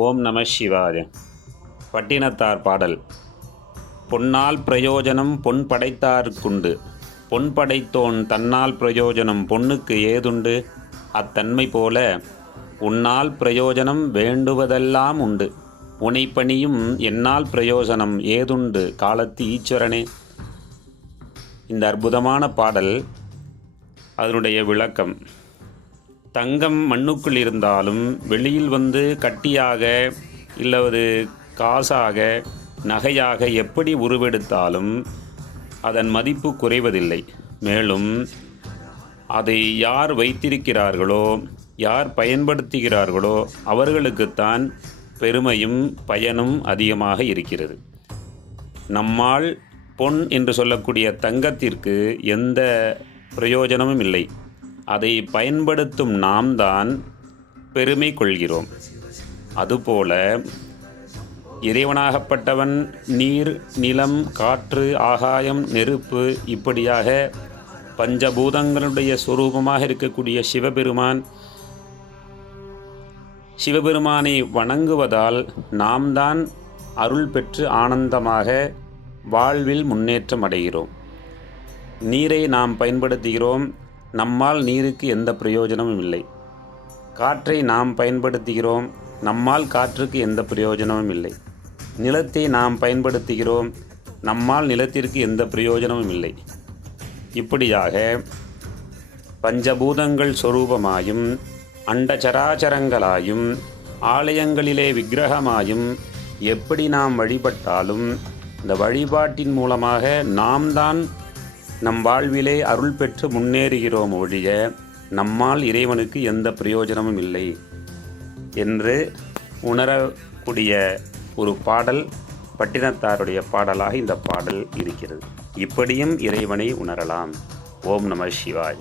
ஓம் நம சிவாய. பட்டினத்தார் பாடல். பொன்னால் பிரயோஜனம் பொன் படைத்தார்க்குண்டு, பொன் படைத்தோன் தன்னால் பிரயோஜனம் பொன்னுக்கு ஏதுண்டு, அத்தன்மை போல உன்னால் பிரயோஜனம் வேண்டுவதெல்லாம் உண்டு, உனைப்பணியும் என்னால் பிரயோஜனம் ஏதுண்டு காலத்து ஈஸ்வரனே. இந்த அற்புதமான பாடல், அதனுடைய விளக்கம். தங்கம் மண்ணுக்குள் இருந்தாலும் வெளியில் வந்து கட்டியாக இல்லது காசாக நகையாக எப்படி உருவெடுத்தாலும் அதன் மதிப்பு குறைவதில்லை. மேலும் அதை யார் வைத்திருக்கிறார்களோ, யார் பயன்படுத்துகிறார்களோ அவர்களுக்குத்தான் பெருமையும் பயனும் அதிகமாக இருக்கிறது. நம்மால் பொன் என்று சொல்லக்கூடிய தங்கத்திற்கு எந்த பிரயோஜனமும் இல்லை. அதை பயன்படுத்தும் நாம் தான் பெருமை கொள்கிறோம். அதுபோல இறைவனாகப்பட்டவன் நீர், நிலம், காற்று, ஆகாயம், நெருப்பு இப்படியாக பஞ்சபூதங்களுடைய சொரூபமாக இருக்கக்கூடிய சிவபெருமானை வணங்குவதால் நாம் தான் அருள் பெற்று ஆனந்தமாக வாழ்வில் முன்னேற்றம் அடைகிறோம். நீரை நாம் பயன்படுத்துகிறோம், நம்மால் நீருக்கு எந்த பிரயோஜனமும் இல்லை. காற்றை நாம் பயன்படுத்துகிறோம், நம்மால் காற்றுக்கு எந்த பிரயோஜனமும் இல்லை. நிலத்தை நாம் பயன்படுத்துகிறோம், நம்மால் நிலத்திற்கு எந்த பிரயோஜனமும் இல்லை. இப்படியாக பஞ்சபூதங்கள் சொரூபமாயும் அண்டச்சராச்சரங்களாயும் ஆலயங்களிலே விக்கிரகமாயும் எப்படி நாம் வழிபட்டாலும் இந்த வழிபாட்டின் மூலமாக நாம் தான் நம் வாழ்விலே அருள் பெற்று முன்னேறுகிறோம் ஒழிய நம்மால் இறைவனுக்கு எந்த பிரயோஜனமும் இல்லை என்று உணரக்கூடிய ஒரு பாடல் பட்டினத்தாருடைய பாடலாக இந்த பாடல் இருக்கிறது. இப்படியும் இறைவனை உணரலாம். ஓம் நம சிவாய.